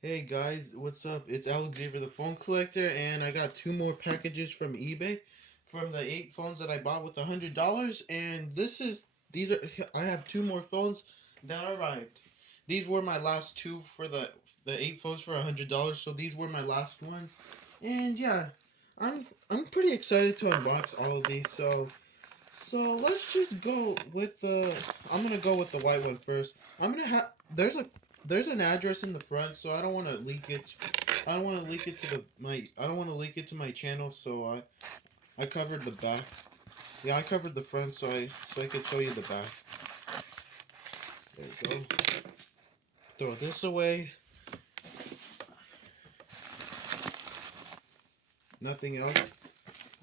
Hey guys, what's up? It's Alexander the phone collector, and I got two more packages from eBay from the 8 phones that I bought with $100. And these are I have two more phones that arrived. These were my last two for the 8 phones for $100. So these were my last ones, and yeah, I'm pretty excited to unbox all of these. So let's just go with the. I'm gonna go with the white one first. I'm gonna have there's an address in the front, so I don't want to leak it. I don't want to leak it to I don't want to leak it to my channel, so I covered the back. Yeah, I covered the front, so I could show you the back. There you go. Throw this away. Nothing else.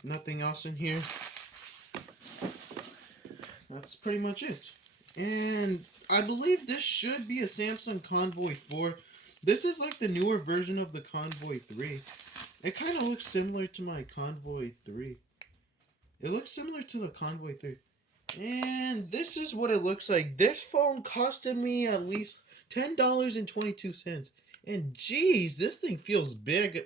Nothing else in here. That's pretty much it. And I believe this should be a Samsung Convoy 4. This is like the newer version of the Convoy 3. It kind of looks similar to my Convoy 3. It looks similar to the Convoy 3. And this is what it looks like. This phone costed me at least $10.22. And geez, this thing feels big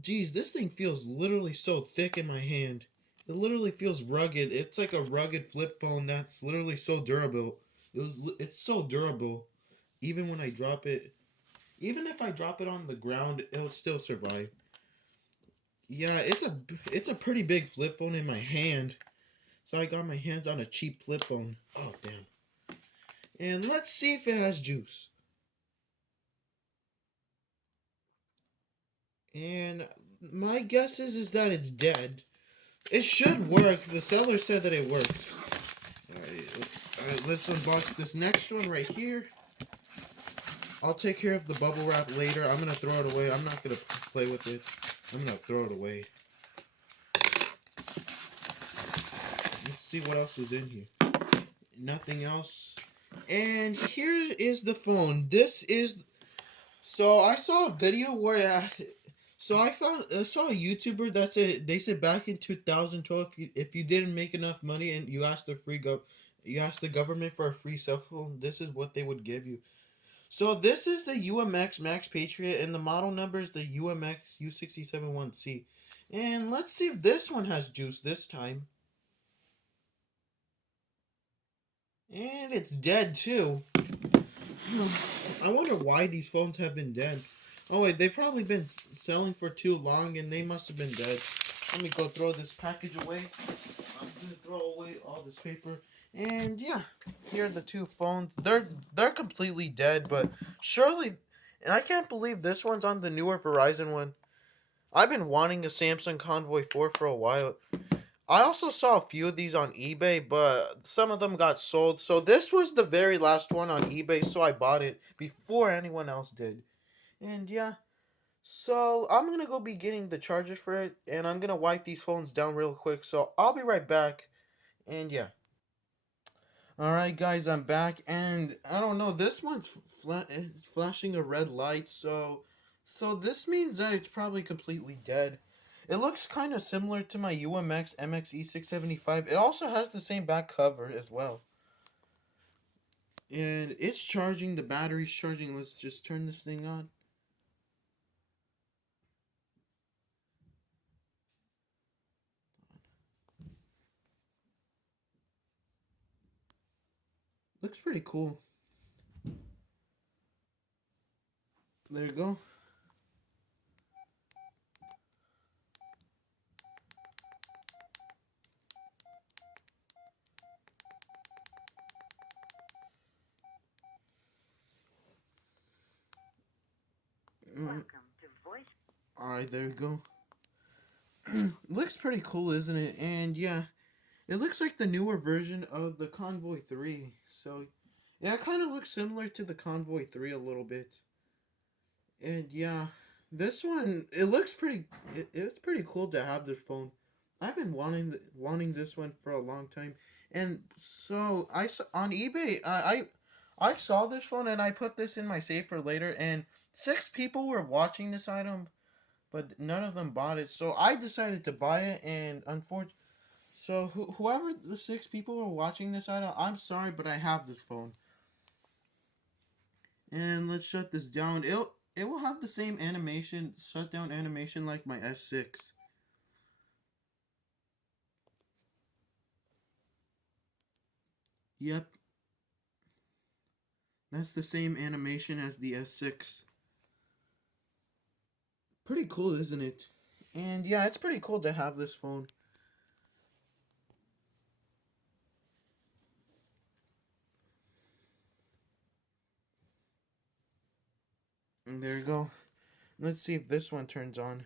geez, this thing feels literally so thick in my hand. It literally feels rugged. It's like a rugged flip phone that's literally so durable. It's so durable. Even when I drop it, even if I drop it on the ground, it'll still survive. Yeah, it's a pretty big flip phone in my hand. So I got my hands on a cheap flip phone. Oh damn. And let's see if it has juice. And my guess is that it's dead. It should work. The seller said that it works. Alright, let's unbox this next one right here. I'll take care of the bubble wrap later. I'm going to throw it away. I'm not going to play with it. I'm going to throw it away. Let's see what else is in here. Nothing else. And here is the phone. This is... So I saw a video where... I saw a YouTuber that they said back in 2012 if you didn't make enough money and you asked the government for a free cell phone, this is what they would give you. So this is the UMX MaxPatriot, and the model number is the UMX U671C. And let's see if this one has juice this time. And it's dead too. I wonder why these phones have been dead. Oh wait, they've probably been selling for too long and they must have been dead. Let me go throw this package away. I'm gonna throw away all this paper. And yeah, here are the two phones. They're completely dead, but surely, and I can't believe this one's on the newer Verizon one. I've been wanting a Samsung Convoy 4 for a while. I also saw a few of these on eBay, but some of them got sold. So this was the very last one on eBay, so I bought it before anyone else did. And yeah, so I'm gonna go be getting the charger for it, and I'm gonna wipe these phones down real quick. So I'll be right back. And yeah. Alright guys, I'm back, and I don't know, this one's flashing a red light, so this means that it's probably completely dead. It looks kind of similar to my UMX MXE675. It also has the same back cover as well. And it's charging, the battery's charging. Let's just turn this thing on. Looks pretty cool. There you go. Alright, there you go. Looks pretty cool, isn't it? And yeah, it looks like the newer version of the Convoy 3. So yeah, it kind of looks similar to the Convoy 3 a little bit. And yeah, this one, it's pretty cool to have this phone. I've been wanting this one for a long time. And so I saw on eBay, I saw this phone and I put this in my save for later, and 6 people were watching this item, but none of them bought it. So I decided to buy it, and unfortunately, so whoever the 6 people were watching this item, I'm sorry, but I have this phone. And let's shut this down. It will have the same animation, shutdown animation like my S6. Yep, that's the same animation as the S6. Pretty cool, isn't it? And yeah, it's pretty cool to have this phone. And there you go. Let's see if this one turns on.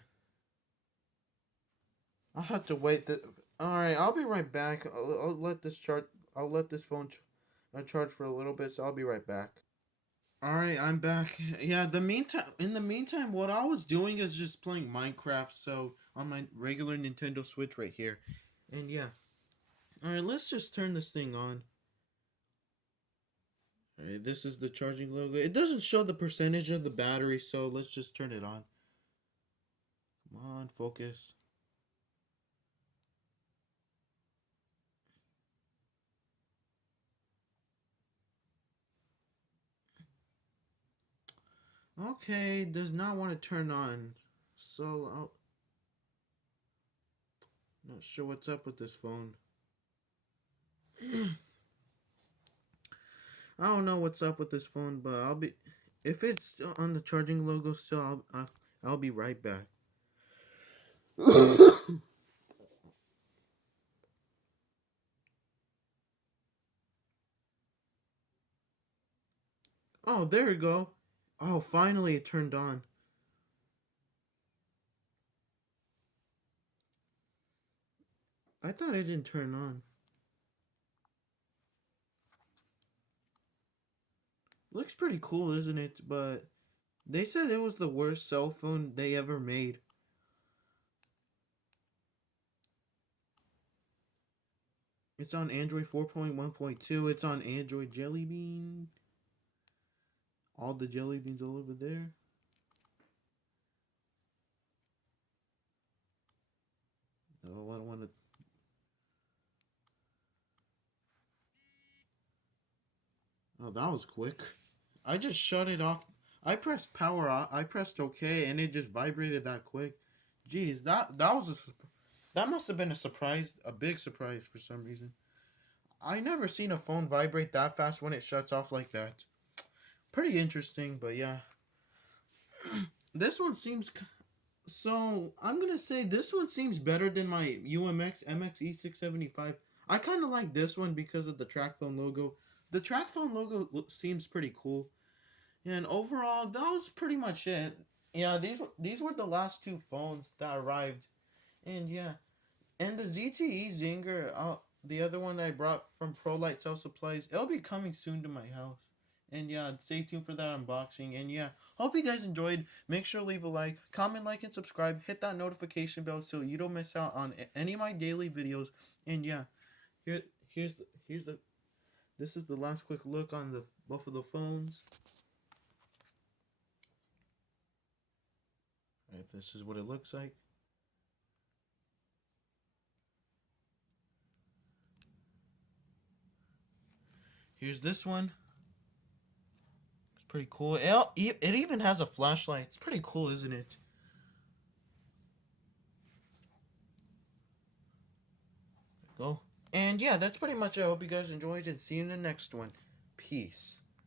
I'll have to wait. Alright, I'll be right back. I'll let this chart. I'll let this phone charge for a little bit, so I'll be right back. Alright, I'm back. Yeah, in the meantime, what I was doing is just playing Minecraft, so on my regular Nintendo Switch right here. And yeah. Alright, let's just turn this thing on. Alright, this is the charging logo. It doesn't show the percentage of the battery, so let's just turn it on. Come on, focus. Okay, does not want to turn on. So, not sure what's up with this phone. I don't know what's up with this phone, but if it's still on the charging logo still, I'll be right back. Oh, there we go. Oh, finally it turned on. I thought it didn't turn on. Looks pretty cool, isn't it? But they said it was the worst cell phone they ever made. It's on Android 4.1.2. It's on Android Jelly Bean. All the jelly beans all over there. No, I don't want to. Oh, that was quick. I just shut it off. I pressed power off. I pressed OK, and it just vibrated that quick. Jeez, that must have been a surprise, a big surprise for some reason. I never seen a phone vibrate that fast when it shuts off like that. Pretty interesting, but yeah. This one seems so. I'm gonna say this one seems better than my UMX MX-E675. I kind of like this one because of the track phone logo. The track phone logo seems pretty cool. And overall, that was pretty much it. Yeah, these were the last two phones that arrived. And yeah, and the ZTE Zinger, the other one that I brought from ProLite Self Supplies, it'll be coming soon to my house. And yeah, stay tuned for that unboxing. And yeah, hope you guys enjoyed. Make sure to leave a like, comment, like, and subscribe. Hit that notification bell so you don't miss out on any of my daily videos. And yeah, here's the this is the last quick look on the both of the phones. Right, this is what it looks like. Here's this one. It's pretty cool. It even has a flashlight. It's pretty cool, isn't it? There you go. And yeah, that's pretty much it. I hope you guys enjoyed and see you in the next one. Peace.